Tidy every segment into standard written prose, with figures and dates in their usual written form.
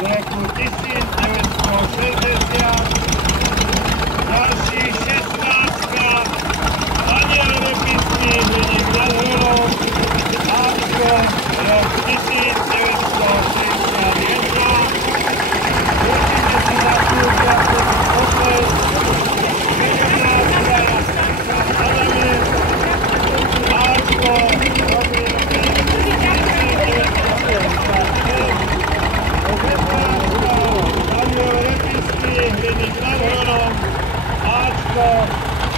z roku 1960. Ďalší 16. Daniel Repisný, Hliník nad Hronom, Áčko, rok 1961. Určite si zaslúžia opäť 17. Adamir, Áčko, robí Daniel Repisný, Hliník nad Hronom, Áčko,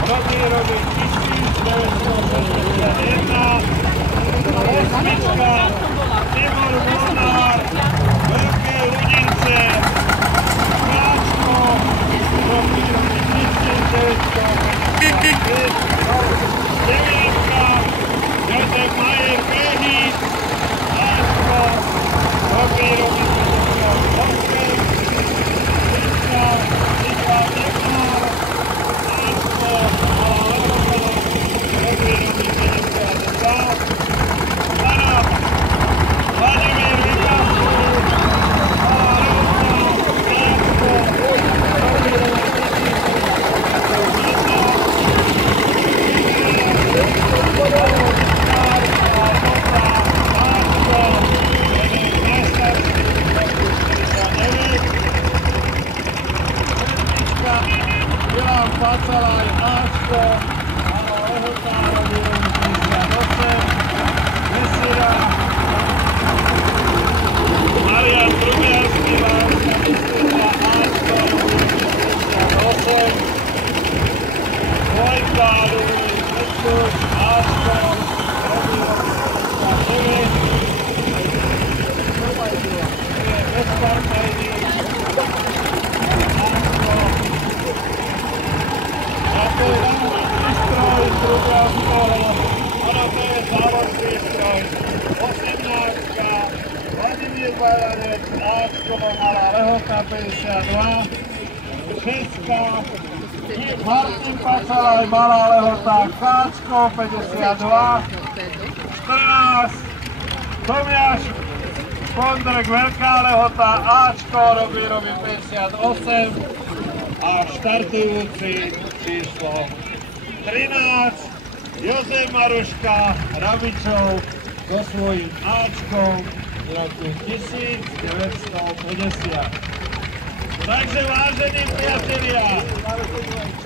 Robí 1961. Osmička, Tibor Molnár, Veľké Ľudince, Áčko, Robí 1955. Deviatka, Jozef Majer Behy, Áčko, Robí 1958. Liška, Michal Nekmár, Áčko, Robí 1952. Zara, Vladimír Vypásky, Malá Lehota, Áčko, Robí 1959. Milan Pacalaj, Áčko, Malá Lehota, Robí 1958. Vesira, Marian Trubiarsky, Vávka Vesira, Áčko, Robí 1958. Vojka, Ľudový Petruš, Áčko, Robí 1959. Bezpartajný, Áčko. A to je námorný stroj z Trubiarského, ono to je závodný stroj. 18. Vladimír Bajranec, Áčko, Malá Lehota 52. 6. Martin Pacalaj, Malá Lehota, Káčko 52. 14. Tomiáš Kondrek, Veľká Lehota, Áčko, Robí 58. A štartujúci číslo 13. Jozef Maruška, Rabičov so svojím Áčkom z roku 1950. Takže vážení priatelia,